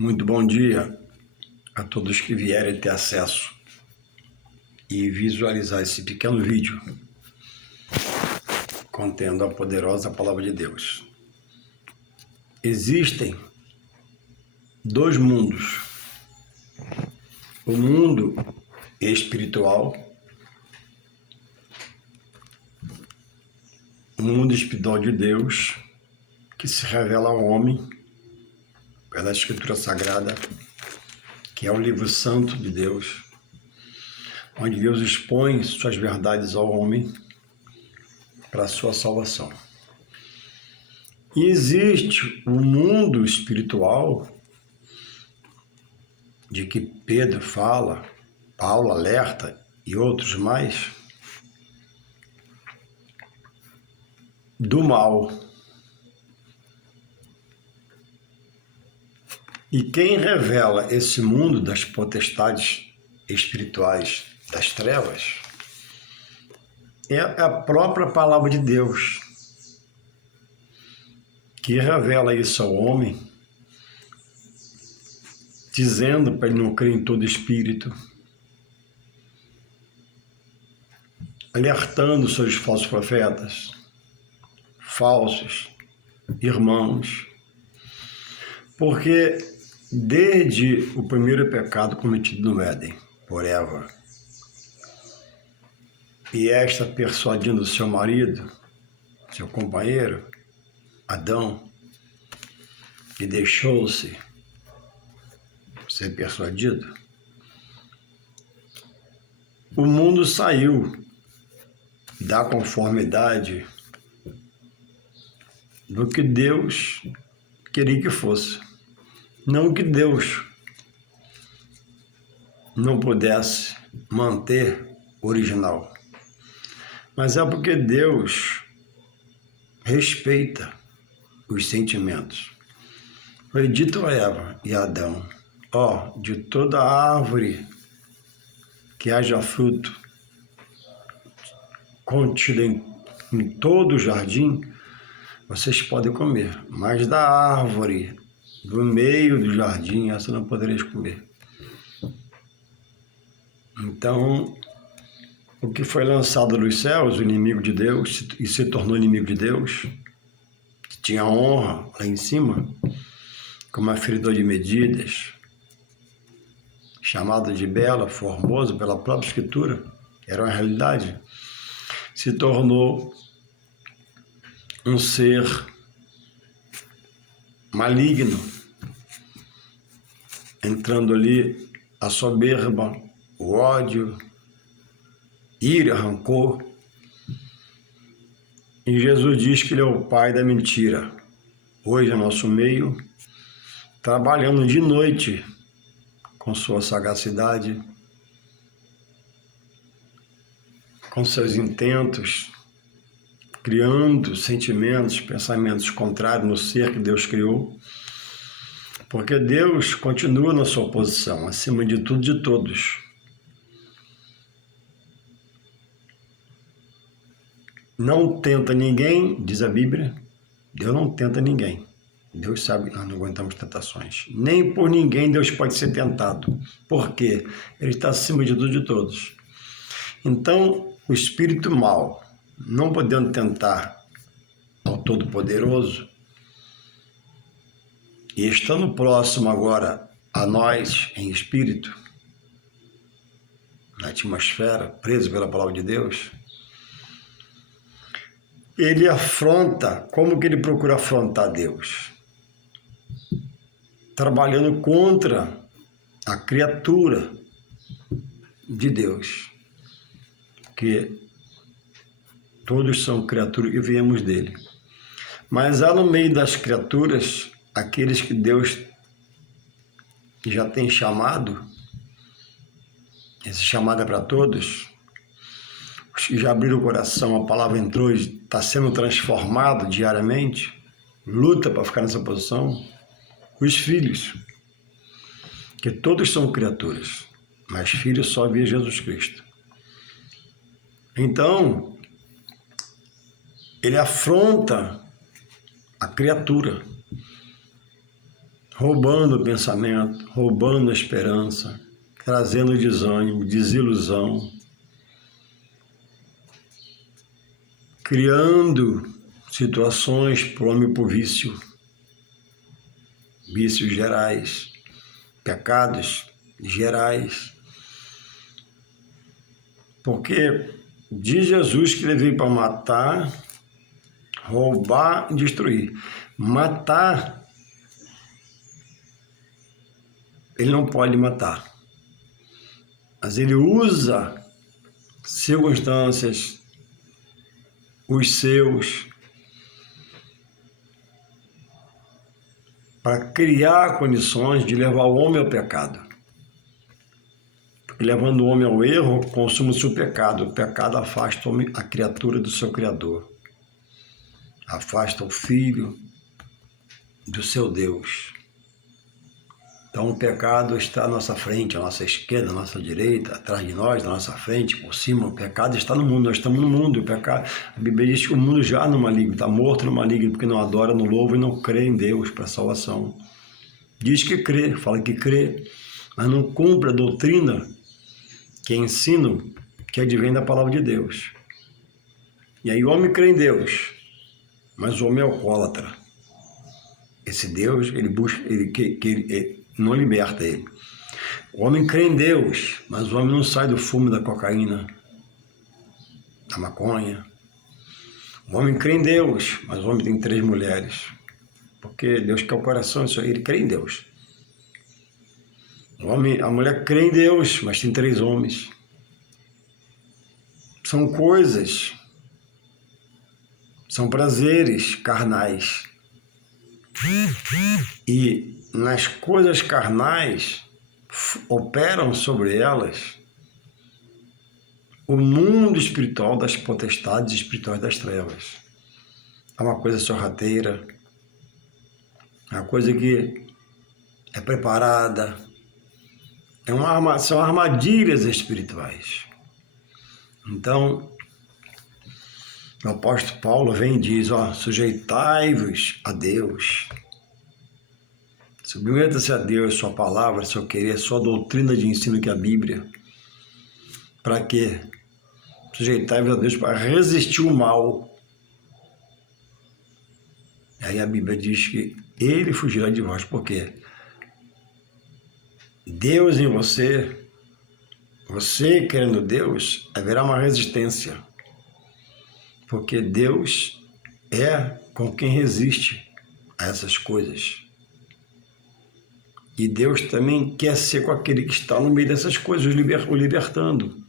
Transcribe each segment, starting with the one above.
Muito bom dia a todos que vierem ter acesso e visualizar esse pequeno vídeo contendo a poderosa Palavra de Deus. Existem dois mundos: o mundo espiritual, o mundo espiritual de Deus, que se revela ao homem pela Escritura Sagrada, que é o livro santo de Deus, onde Deus expõe suas verdades ao homem para a sua salvação. E existe o mundo espiritual, de que Pedro fala, Paulo alerta e outros mais, do mal. E quem revela esse mundo das potestades espirituais das trevas é a própria Palavra de Deus, que revela isso ao homem, dizendo para ele não crer em todo espírito, alertando sobre os falsos profetas, falsos irmãos, porque desde o primeiro pecado cometido no Éden por Eva, e esta persuadindo seu marido, seu companheiro, Adão, e deixou-se ser persuadido, o mundo saiu da conformidade do que Deus queria que fosse. Não que Deus não pudesse manter o original, mas é porque Deus respeita os sentimentos. Foi dito a Eva e a Adão: de toda árvore que haja fruto contida em todo o jardim, vocês podem comer, mas da árvore do meio do jardim, essa não podereis comer. Então, o que foi lançado dos céus, o inimigo de Deus, e se tornou inimigo de Deus, que tinha honra lá em cima, como aferidor de medidas, chamado de belo, formoso pela própria Escritura, era uma realidade, se tornou um ser maligno, entrando ali a soberba, o ódio, ira, rancor. E Jesus diz que ele é o pai da mentira, hoje é nosso meio, trabalhando de noite com sua sagacidade, com seus intentos, criando sentimentos, pensamentos contrários no ser que Deus criou, porque Deus continua na sua posição, acima de tudo e de todos. Não tenta ninguém, diz a Bíblia, Deus não tenta ninguém. Deus sabe que nós não aguentamos tentações. Nem por ninguém Deus pode ser tentado. Por quê? Ele está acima de tudo e de todos. Então, o espírito mau, não podendo tentar ao Todo-Poderoso, e estando próximo agora a nós em espírito, na atmosfera, preso pela Palavra de Deus, ele afronta. Como que ele procura afrontar Deus? Trabalhando contra a criatura de Deus, porque todos são criaturas que viemos dele. Mas há no meio das criaturas aqueles que Deus já tem chamado, esse chamado é para todos, os que já abriram o coração, a palavra entrou e está sendo transformado diariamente, luta para ficar nessa posição, os filhos, que todos são criaturas, mas filhos só havia Jesus Cristo. Então, ele afronta a criatura, roubando o pensamento, roubando a esperança, trazendo desânimo, desilusão, criando situações para o homem por vício, vícios gerais, pecados gerais. Porque diz Jesus que ele veio para matar, roubar e destruir. Matar, ele não pode matar, mas ele usa circunstâncias, os seus, para criar condições de levar o homem ao pecado. Porque levando o homem ao erro, consuma-se o pecado. O pecado afasta a criatura do seu Criador. Afasta o Filho do seu Deus. Então o pecado está à nossa frente, à nossa esquerda, à nossa direita, atrás de nós, à nossa frente, por cima. O pecado está no mundo, nós estamos no mundo. O pecado, a Bíblia diz que o mundo já no maligno, está morto no maligno, porque não adora, não louva e não crê em Deus para a salvação. Diz que crê, fala que crê, mas não cumpre a doutrina que é ensino, que advém da palavra de Deus. E aí o homem crê em Deus, mas o homem é alcoólatra. Esse Deus, ele busca, ele não liberta ele. O homem crê em Deus, mas o homem não sai do fumo da cocaína, da maconha. O homem crê em Deus, mas o homem tem 3 mulheres. Porque Deus quer o coração, isso aí, ele crê em Deus. A mulher crê em Deus, mas tem 3 homens. São coisas, são prazeres carnais. E nas coisas carnais operam sobre elas o mundo espiritual das potestades espirituais das trevas. É uma coisa sorrateira, é uma coisa que é preparada, são armadilhas espirituais. Então, o apóstolo Paulo vem e diz, sujeitai-vos a Deus. Submeta-se a Deus, sua palavra, seu querer, sua doutrina de ensino que é a Bíblia. Para quê? Sujeitai-vos a Deus para resistir o mal. Aí a Bíblia diz que ele fugirá de vós. Por quê? Deus em você, você querendo Deus, haverá uma resistência. Porque Deus é com quem resiste a essas coisas. E Deus também quer ser com aquele que está no meio dessas coisas, o libertando.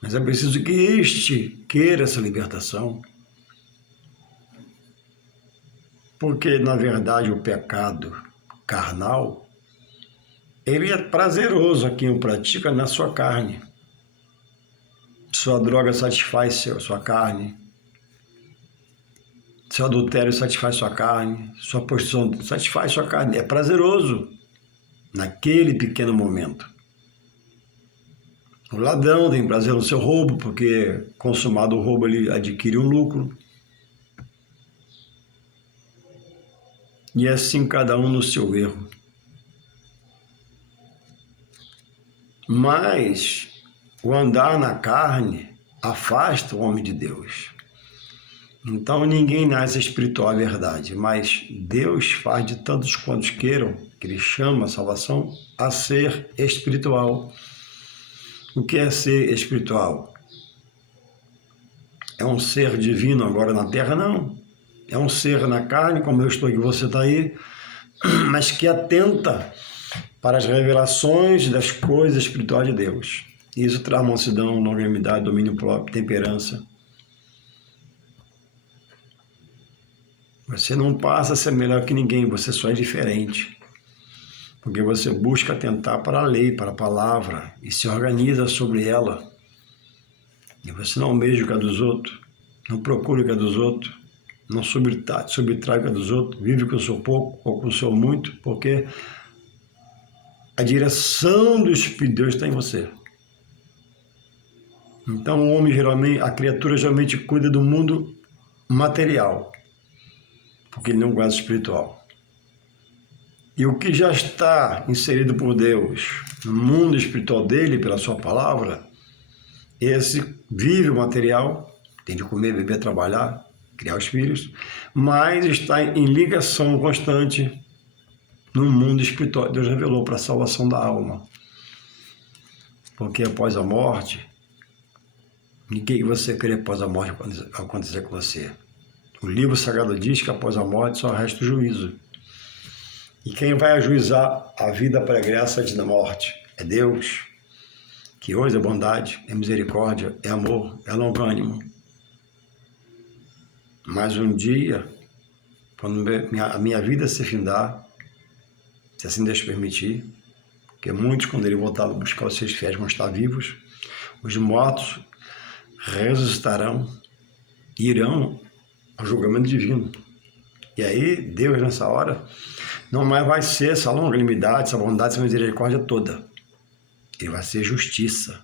Mas é preciso que este queira essa libertação. Porque, na verdade, o pecado carnal, ele é prazeroso a quem o pratica na sua carne. Sua droga satisfaz sua carne. Seu adultério satisfaz sua carne. Sua prostituição satisfaz sua carne. É prazeroso naquele pequeno momento. O ladrão tem prazer no seu roubo, porque consumado o roubo ele adquire um lucro. E assim cada um no seu erro. Mas o andar na carne afasta o homem de Deus. Então ninguém nasce espiritual, é verdade, mas Deus faz de tantos quantos queiram, que Ele chama a salvação, a ser espiritual. O que é ser espiritual? É um ser divino agora na terra? Não. É um ser na carne, como eu estou aqui, você está aí, mas que atenta para as revelações das coisas espirituais de Deus. Isso traz mansidão, longanimidade, domínio próprio, temperança. Você não passa a ser melhor que ninguém, você só é diferente. Porque você busca atentar para a lei, para a palavra, e se organiza sobre ela. E você não almeja o que é dos outros, não procura o que é dos outros, não subtrai o que é dos outros, vive com o seu pouco ou com o seu muito, porque a direção do Espírito de Deus está em você. Então o homem geralmente, a criatura geralmente cuida do mundo material, porque ele não guarda o espiritual. E o que já está inserido por Deus no mundo espiritual dele, pela sua palavra, esse vive o material, tem de comer, beber, trabalhar, criar os filhos, mas está em ligação constante no mundo espiritual. Deus revelou para a salvação da alma. Porque após a morte, ninguém você crê após a morte acontecer com você. O livro sagrado diz que após a morte só resta o juízo. E quem vai ajuizar a vida pregressa antes da morte é Deus, que hoje é bondade, é misericórdia, é amor, é longânimo. Mas um dia, quando a minha vida se findar, se assim Deus permitir, porque muitos, quando ele voltar a buscar os seus fiéis, vão estar vivos, os mortos ressuscitarão e irão ao julgamento divino. E aí, Deus, nessa hora, não mais vai ser essa longanimidade, essa bondade, essa misericórdia toda. Ele vai ser justiça.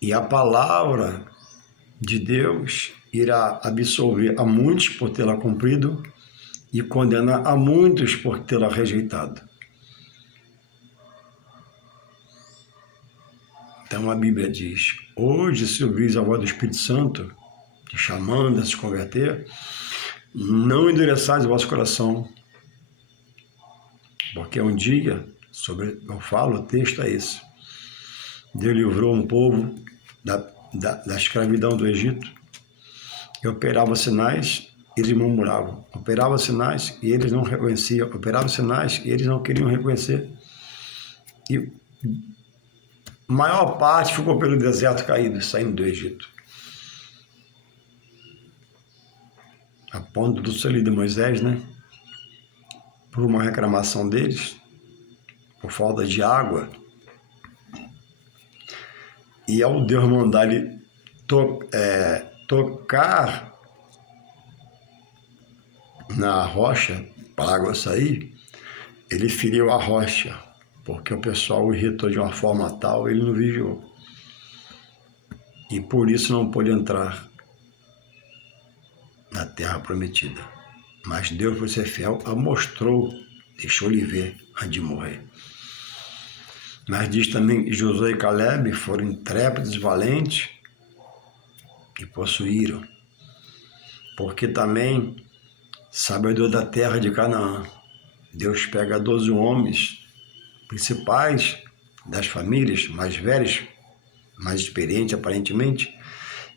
E a palavra de Deus irá absolver a muitos por tê-la cumprido e condenar a muitos por tê-la rejeitado. Então a Bíblia diz: hoje, se ouvis a voz do Espírito Santo, te chamando a se converter, não endureçais o vosso coração, porque um dia, o texto é esse, Deus livrou um povo da escravidão do Egito, e operava sinais, eles murmuravam, operava sinais e eles não reconheciam, operava sinais e eles não queriam reconhecer, e a maior parte ficou pelo deserto caído, saindo do Egito. A ponto do selo de Moisés, né? Por uma reclamação deles, por falta de água. E ao Deus mandar ele tocar na rocha para a água sair, ele feriu a rocha, porque o pessoal o irritou de uma forma tal, ele não vigiou. E por isso não pôde entrar na terra prometida. Mas Deus, por ser fiel, a mostrou, deixou-lhe ver antes de morrer. Mas diz também que Josué e Caleb foram intrépidos e valentes e possuíram. Porque também, sabedor da terra de Canaã, Deus pega 12 homens principais das famílias, mais velhos, mais experientes aparentemente,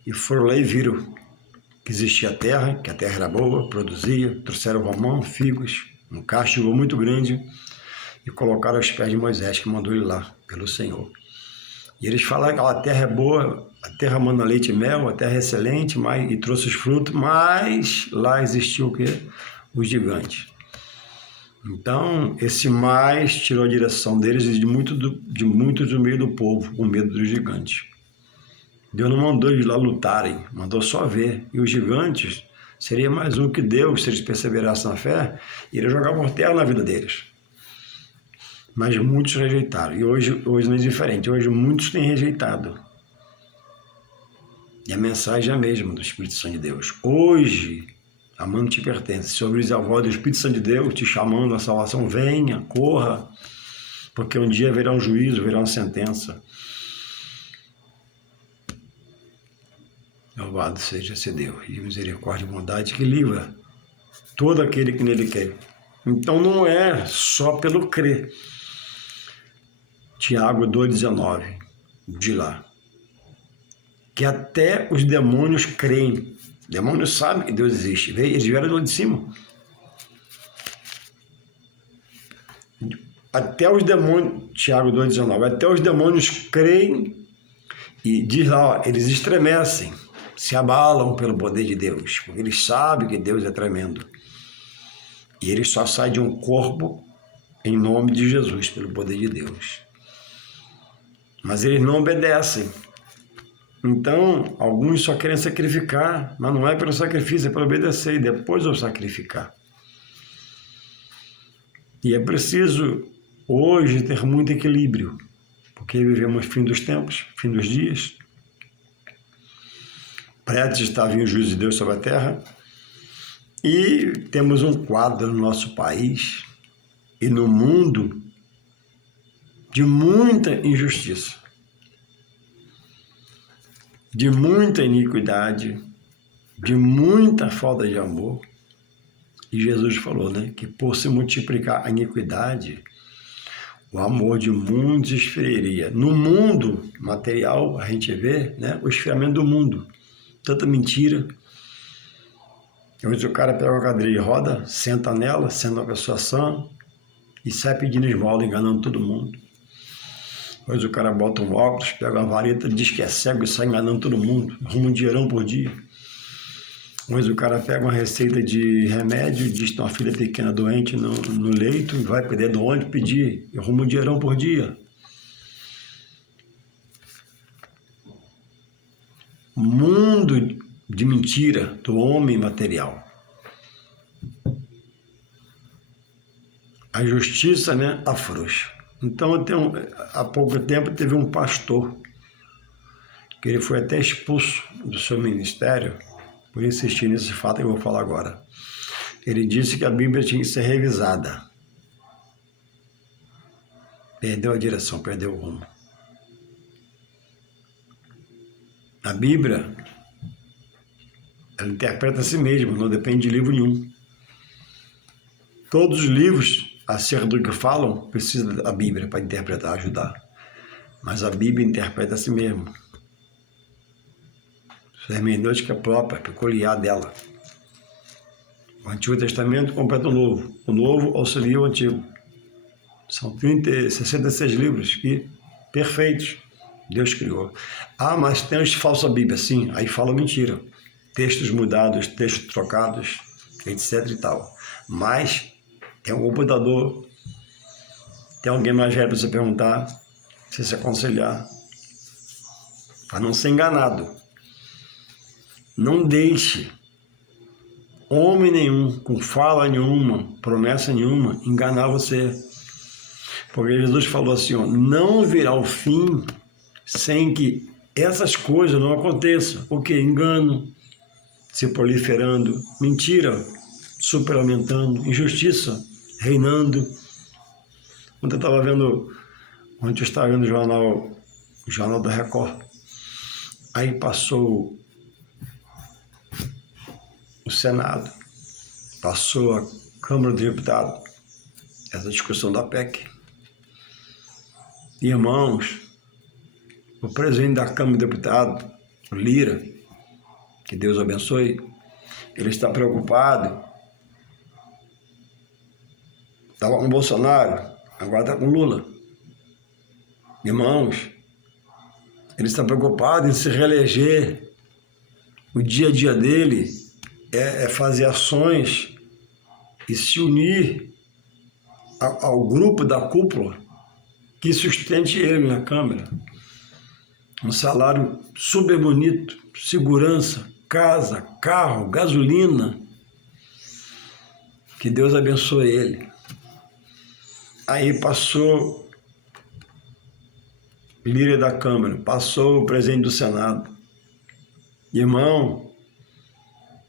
e foram lá e viram que existia terra, que a terra era boa, produzia, trouxeram romão, figos, um castigo muito grande, e colocaram aos pés de Moisés, que mandou ele lá, pelo Senhor. E eles falaram que aquela terra é boa, a terra manda leite e mel, a terra é excelente, e trouxe os frutos, mas lá existiu o quê? Os gigantes. Então, esse mais tirou a direção deles e de muitos do meio do povo, com medo dos gigantes. Deus não mandou eles lá lutarem, mandou só ver. E os gigantes seria mais um que Deus, se eles perseverassem na fé, iria jogar por terra na vida deles. Mas muitos rejeitaram. E hoje não é diferente. Hoje muitos têm rejeitado. E a mensagem é a mesma do Espírito Santo de Deus. Hoje, a mão te pertence. Se ouvires a voz do Espírito Santo de Deus te chamando à salvação, venha, corra, porque um dia virá um juízo, virá uma sentença. Louvado seja esse Deus de misericórdia e bondade que livra todo aquele que nele quer. Então não é só pelo crer. Tiago 2,19, de lá. Que até os demônios creem. Demônios sabem que Deus existe. Eles vieram lá de cima. Até os demônios, Tiago 2,19, até os demônios creem e diz lá, ó, eles estremecem, se abalam pelo poder de Deus, porque eles sabem que Deus é tremendo. E eles só saem de um corpo em nome de Jesus, pelo poder de Deus. Mas eles não obedecem. Então, alguns só querem sacrificar, mas não é pelo sacrifício, é pelo obedecer e depois eu sacrificar. E é preciso, hoje, ter muito equilíbrio, porque vivemos fim dos tempos, fim dos dias. Prestes está a vir o juízo de Deus sobre a terra, E temos um quadro no nosso país e no mundo de muita injustiça, de muita iniquidade, de muita falta de amor. E Jesus falou, né, que por se multiplicar a iniquidade, o amor de muitos esfriaria. No mundo material, a gente vê, né, o esfriamento do mundo. Tanta mentira. Hoje o cara pega uma cadeira de roda, senta nela, senta uma pessoa sã e sai pedindo esmola, enganando todo mundo. Hoje o cara bota um óculos, pega uma vareta, diz que é cego e sai enganando todo mundo. Arruma um dinheirão por dia. Mas o cara pega uma receita de remédio, diz que tem uma filha pequena doente no leito, e vai perder de onde pedir, e arruma um dinheirão por dia. Mundo de mentira do homem material. A justiça, né, afrouxa. Então, há pouco tempo, teve um pastor, que ele foi até expulso do seu ministério, por insistir nesse fato que eu vou falar agora. Ele disse que a Bíblia tinha que ser revisada. Perdeu a direção, perdeu o rumo. A Bíblia, ela interpreta a si mesma, não depende de livro nenhum. Todos os livros acerca do que falam precisam da Bíblia para interpretar, ajudar. Mas a Bíblia interpreta a si mesma. Sua hermenêutica própria, peculiar dela. O Antigo Testamento completa o Novo. O Novo auxilia o Antigo. São 66 livros que, perfeitos, Deus criou. Ah, mas tem os falsos Bíblia, sim, aí fala mentira. Textos mudados, textos trocados, etc e tal. Mas tem um computador, tem alguém mais velho para você perguntar, para se aconselhar, para não ser enganado. Não deixe homem nenhum, com fala nenhuma, promessa nenhuma, enganar você. Porque Jesus falou assim, ó, não virá o fim sem que essas coisas não aconteçam. O que? Engano, se proliferando, mentira, superaumentando, injustiça, reinando. Ontem eu estava vendo o jornal da Record. Aí passou o Senado, passou a Câmara dos Deputados, essa discussão da PEC. Irmãos, o presidente da Câmara dos Deputados, o Lira, que Deus abençoe, ele está preocupado. Estava com o Bolsonaro, agora está com o Lula. Irmãos, ele está preocupado em se reeleger. O dia a dia dele é fazer ações e se unir ao grupo da cúpula que sustente ele na Câmara. Um salário super bonito, segurança, casa, carro, gasolina. Que Deus abençoe ele. Aí passou o líder da Câmara, passou o presidente do Senado. Irmão,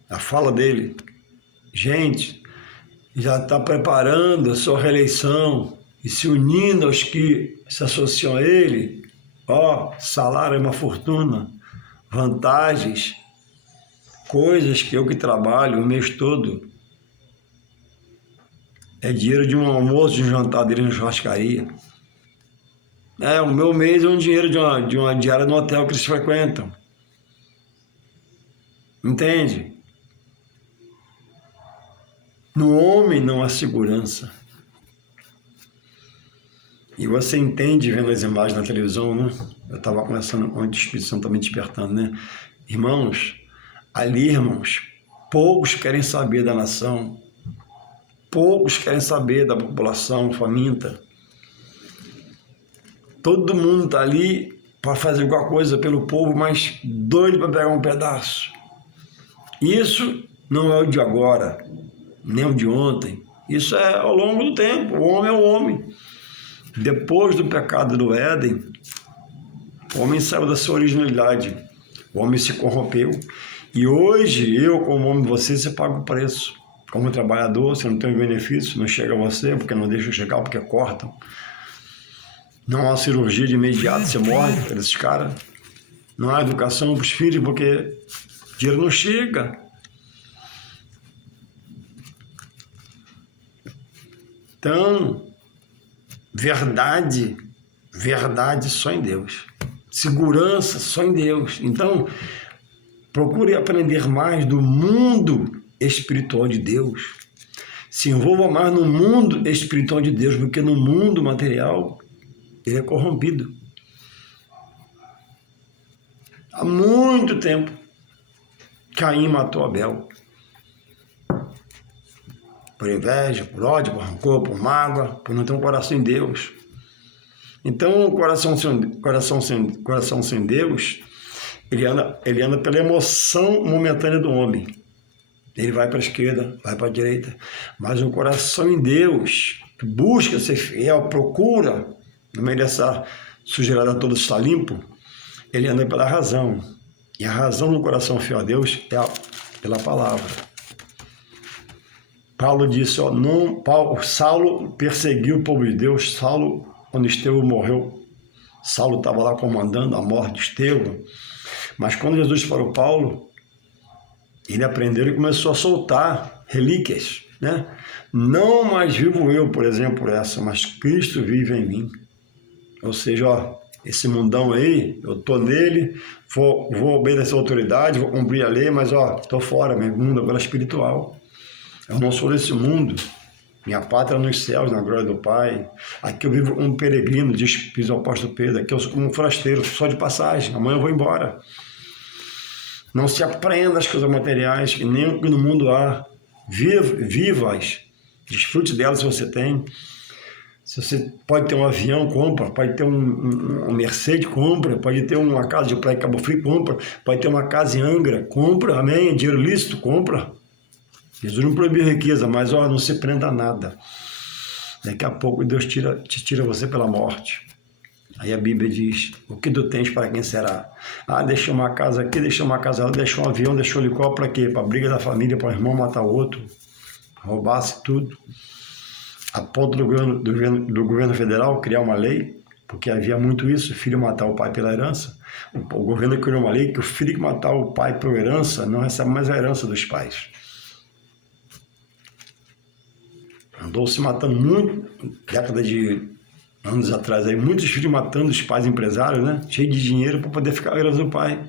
a fala dele, gente, já está preparando a sua reeleição e se unindo aos que se associam a ele. Ó, salário é uma fortuna, vantagens, coisas que eu que trabalho o mês todo, é dinheiro de um almoço, de um jantar dele na churrascaria. O meu mês é um dinheiro de uma diária no hotel que eles frequentam. Entende? No homem não há segurança. E você entende vendo as imagens na televisão, né? Eu estava conversando com o Espírito Santo também despertando, né? Irmãos, ali, irmãos, poucos querem saber da nação. Poucos querem saber da população faminta. Todo mundo está ali para fazer alguma coisa pelo povo, mas doido para pegar um pedaço. Isso não é o de agora, nem o de ontem. Isso é ao longo do tempo. O homem é o homem. Depois do pecado do Éden, o homem saiu da sua originalidade. O homem se corrompeu. E hoje, eu como homem, você paga o preço. Como trabalhador, você não tem benefício, não chega a você, porque não deixa chegar, porque cortam. Não há cirurgia de imediato, você morre por esses caras. Não há educação para os filhos, porque dinheiro não chega. Então, verdade só em Deus. Segurança só em Deus. Então, procure aprender mais do mundo espiritual de Deus. Se envolva mais no mundo espiritual de Deus, porque no mundo material ele é corrompido. Há muito tempo, Caim matou Abel. Por inveja, por ódio, por rancor, por mágoa, por não ter um coração em Deus. Então, o coração sem Deus, ele anda pela emoção momentânea do homem. Ele vai para a esquerda, vai para a direita. Mas um coração em Deus, que busca ser fiel, procura, no meio dessa sujeirada toda está limpo, ele anda pela razão. E a razão do coração fiel a Deus é pela palavra. Paulo disse, Saulo perseguiu o povo de Deus, quando Estevão morreu, Saulo estava lá comandando a morte de Estevão. Mas quando Jesus parou Paulo, ele aprendeu e começou a soltar relíquias, né? Não mais vivo eu, por exemplo, essa, mas Cristo vive em mim. Ou seja, esse mundão aí, eu estou nele, vou obedecer a autoridade, vou cumprir a lei, mas estou fora, meu mundo agora é espiritual. Eu não sou desse mundo. Minha pátria é nos céus, na glória do Pai. Aqui eu vivo como um peregrino, diz o apóstolo Pedro. Aqui eu sou como um forasteiro, só de passagem. Amanhã eu vou embora. Não se aprenda as coisas materiais, que nem o que no mundo há. Vivas. Desfrute delas se você tem. Se você pode ter um avião, compra. Pode ter um Mercedes, compra. Pode ter uma casa de praia em Cabo Frio, compra. Pode ter uma casa em Angra, compra. Amém? Dinheiro lícito, compra. Jesus não proibiu riqueza, mas não se prenda a nada. Daqui a pouco Deus te tira você pela morte. Aí a Bíblia diz, o que tu tens para quem será? Deixou uma casa aqui, deixou uma casa lá, deixou um avião, deixou um helicóptero para quê? Para briga da família, para o irmão matar o outro, roubasse tudo. A ponto do governo federal criar uma lei, porque havia muito isso, filho matar o pai pela herança. O governo criou uma lei que o filho que matar o pai pela herança não recebe mais a herança dos pais. Andou se matando muito, década de anos atrás, aí, muitos filhos matando os pais empresários, né? Cheio de dinheiro para poder ficar a herança do pai.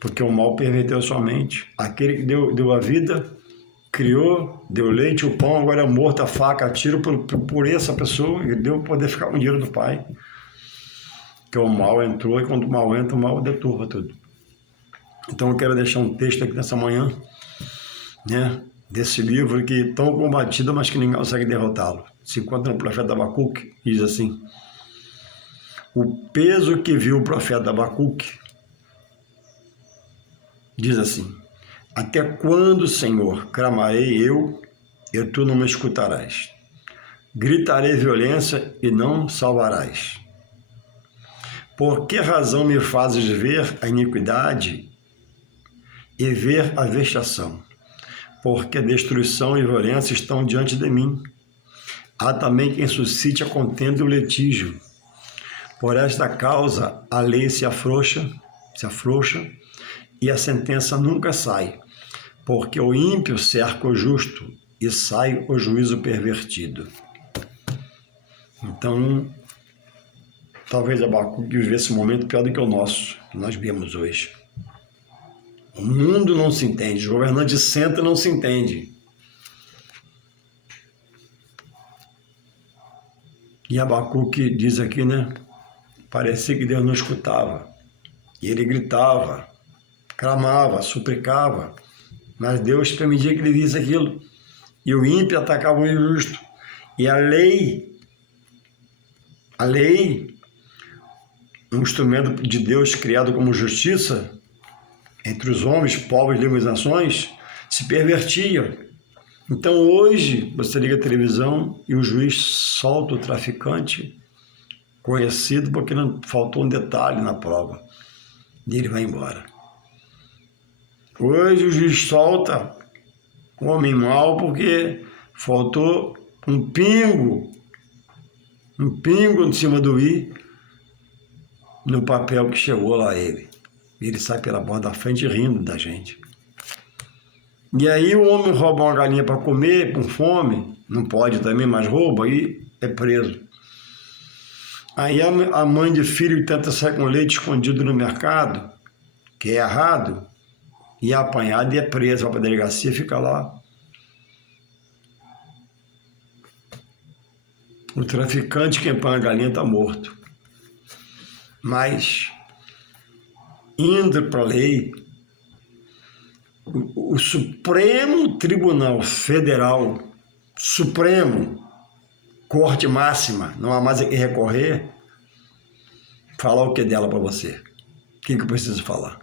Porque o mal perverteu a sua mente. Aquele que deu a vida, criou, deu leite, o pão, agora é morto, a faca, tiro por essa pessoa e deu para poder ficar com o dinheiro do pai. Porque o mal entrou e quando o mal entra, o mal deturpa tudo. Então eu quero deixar um texto aqui nessa manhã, né? Desse livro que é tão combatido, mas que ninguém consegue derrotá-lo. Se encontra no profeta Abacuque, diz assim, o peso que viu o profeta Abacuque, diz assim, até quando, Senhor, clamarei eu, e tu não me escutarás? Gritarei violência e não salvarás. Por que razão me fazes ver a iniquidade e ver a vexação? Porque destruição e violência estão diante de mim. Há também quem suscite a contenda e o litígio. Por esta causa, a lei se afrouxa, e a sentença nunca sai. Porque o ímpio cerca o justo, e sai o juízo pervertido. Então, talvez Abacuque vivesse um momento pior do que o nosso, que nós vemos hoje. O mundo não se entende, os governantes sentam e não se entendem. E Abacuque diz aqui, né? Parecia que Deus não escutava. E ele gritava, clamava, suplicava. Mas Deus permitia que ele visse aquilo. E o ímpio atacava o injusto. E a lei, um instrumento de Deus criado como justiça, entre os homens, povos, línguas e nações, se pervertia. Então hoje você liga a televisão e o juiz solta o traficante conhecido porque não faltou um detalhe na prova. E ele vai embora. Hoje o juiz solta homem mau, porque faltou um pingo em cima do i no papel que chegou lá a ele. Ele sai pela porta da frente rindo da gente. E aí o homem rouba uma galinha para comer, com fome, não pode também, mas rouba, e é preso. Aí a mãe de filho tenta sair com leite escondido no mercado, que é errado, e é apanhado e é preso, vai para a delegacia e fica lá. O traficante que apanha a galinha está morto. Mas, indo para a lei, o Supremo Tribunal Federal, Supremo, Corte Máxima, não há mais a que recorrer, falar o que é dela para você. O que eu preciso falar?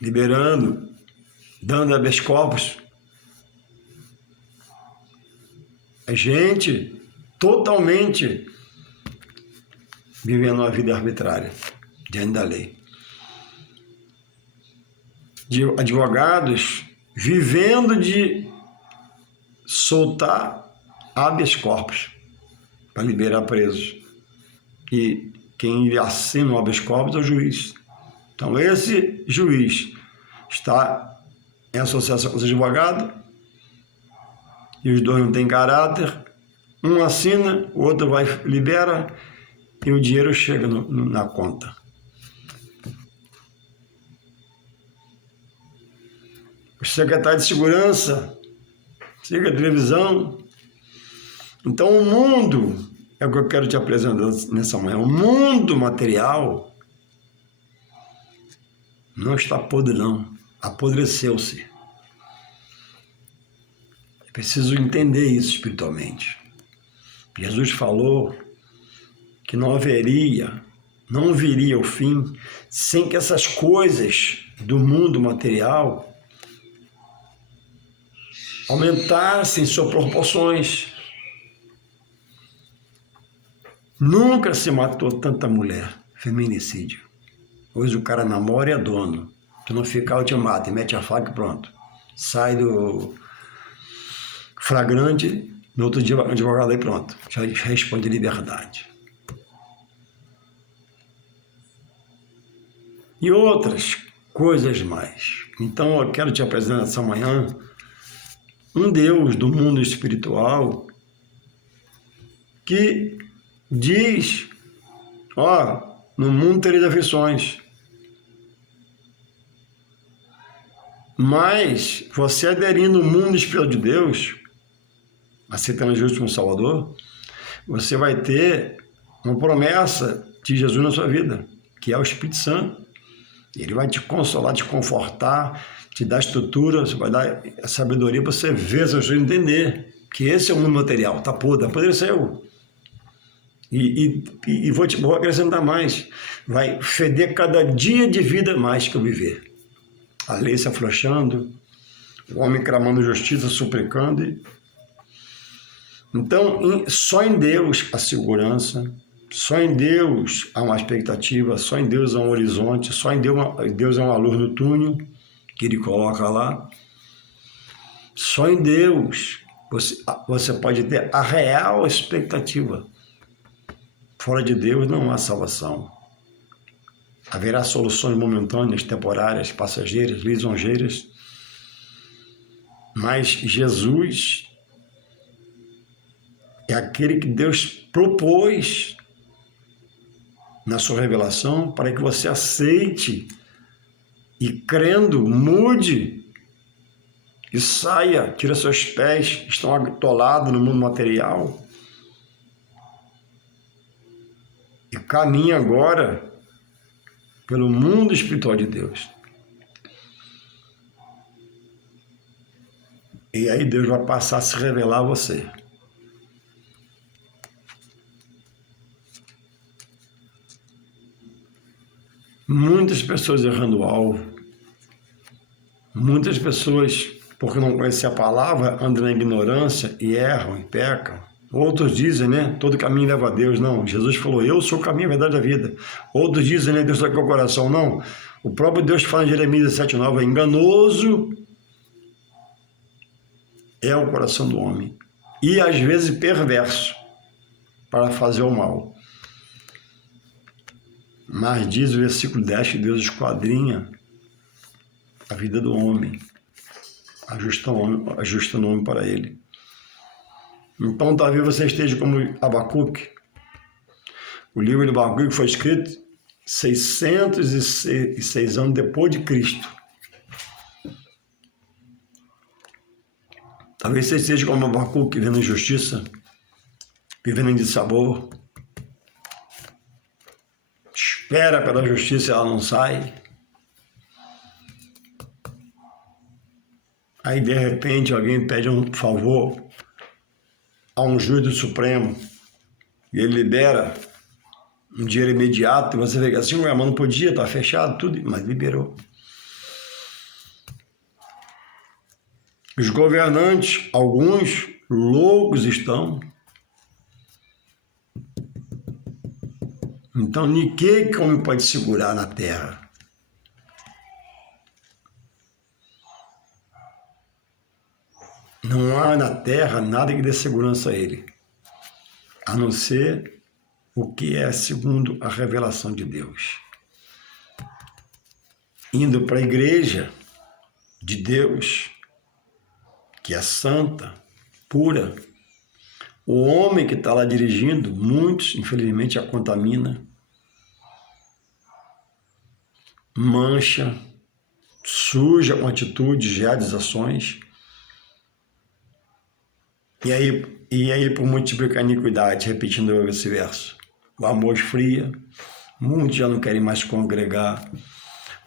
Liberando, dando habeas corpus. A gente totalmente vivendo uma vida arbitrária, diante da lei. De advogados vivendo de soltar habeas corpus para liberar presos. E quem assina o habeas corpus é o juiz. Então esse juiz está em associação com os advogados e os dois não têm caráter. Um assina, o outro vai libera e o dinheiro chega na conta. O secretário de segurança, siga a televisão. Então o mundo, é o que eu quero te apresentar nessa manhã, o mundo material não está podre não, apodreceu-se. É preciso entender isso espiritualmente. Jesus falou que não viria o fim sem que essas coisas do mundo material aumentassem suas proporções. Nunca se matou tanta mulher, feminicídio. Hoje o cara namora e é dono. Se não ficar, eu te mato, e mete a faca e pronto. Sai do flagrante, no outro dia o advogado aí pronto. Já responde liberdade. E outras coisas mais. Então eu quero te apresentar essa manhã um Deus do mundo espiritual que diz, no mundo tereis aflições, mas você aderindo ao mundo espiritual de Deus, aceitando Jesus como Salvador, você vai ter uma promessa de Jesus na sua vida, que é o Espírito Santo. Ele vai te consolar, te confortar, te dar estrutura, você vai dar a sabedoria para você ver, você entender que esse é o mundo material, está podre, apodreceu. E vou acrescentar mais, vai feder cada dia de vida mais que eu viver. A lei se afrouxando, o homem clamando justiça, suplicando. Então, só em Deus a segurança, só em Deus há uma expectativa, só em Deus há um horizonte, só em Deus há uma luz no túnel que Ele coloca lá. Só em Deus você pode ter a real expectativa. Fora de Deus não há salvação. Haverá soluções momentâneas, temporárias, passageiras, lisonjeiras, mas Jesus é aquele que Deus propôs na sua revelação para que você aceite e, crendo, mude e saia, tira seus pés que estão atolados no mundo material e caminhe agora pelo mundo espiritual de Deus. E aí Deus vai passar a se revelar a você. Muitas pessoas errando o alvo, muitas pessoas, porque não conhecem a palavra, andam na ignorância e erram e pecam. Outros dizem, todo caminho leva a Deus. Não, Jesus falou, eu sou o caminho, a verdade e a vida. Outros dizem, Deus está com o coração. Não, O próprio Deus fala em Jeremias 17:9, enganoso é o coração do homem e às vezes perverso para fazer o mal. Mas diz o versículo 10 que Deus esquadrinha a vida do homem, ajustando o homem para ele. Então talvez você esteja como Abacuque. O livro de Abacuque foi escrito 606 anos depois de Cristo. Talvez você esteja como Abacuque, vivendo injustiça, vivendo em dissabor. Espera pela justiça e ela não sai. Aí, de repente, alguém pede um favor a um juiz do Supremo e ele libera um dinheiro imediato e você vê que assim, mas não podia, está fechado, tudo, mas liberou. Os governantes, alguns loucos estão. Então, ninguém como pode segurar na terra. Não há na terra nada que dê segurança a ele, a não ser o que é segundo a revelação de Deus. Indo para a igreja de Deus, que é santa, pura, o homem que está lá dirigindo, muitos, infelizmente, a contamina, mancha, suja com atitudes, realizações. E aí por multiplicar a iniquidade, repetindo esse verso, o amor esfria, muitos já não querem mais congregar,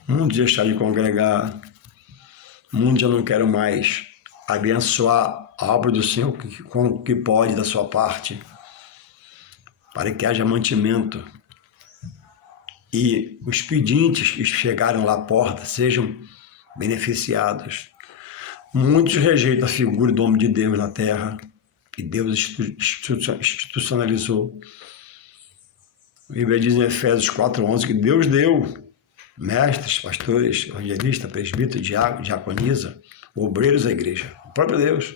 muitos deixaram de congregar, muitos já não querem mais abençoar a obra do Senhor com o que pode da sua parte, para que haja mantimento e os pedintes que chegaram lá à porta sejam beneficiados. Muitos rejeitam a figura do homem de Deus na terra, que Deus institucionalizou. A Bíblia diz em Efésios 4:11 que Deus deu mestres, pastores, evangelistas, presbíteros, diaconisa, obreiros à igreja. O próprio Deus.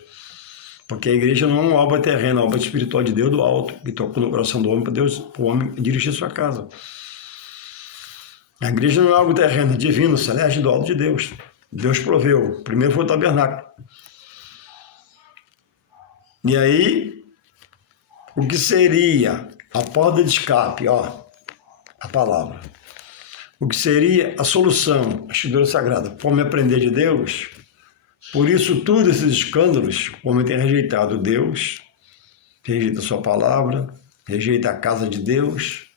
Porque a igreja não é uma obra terrena, é uma obra espiritual de Deus do alto, que tocou no coração do homem para Deus, para o homem dirigir sua casa. A igreja não é algo terreno, é divino, celeste, do alto de Deus. Deus proveu. Primeiro foi o tabernáculo. E aí, o que seria a porta de escape, ó, a palavra. O que seria a solução, a escritura sagrada, para o homem aprender de Deus. Por isso, todos esses escândalos, o homem tem rejeitado Deus, rejeita a sua palavra, rejeita a casa de Deus,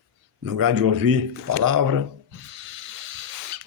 no lugar de ouvir a palavra.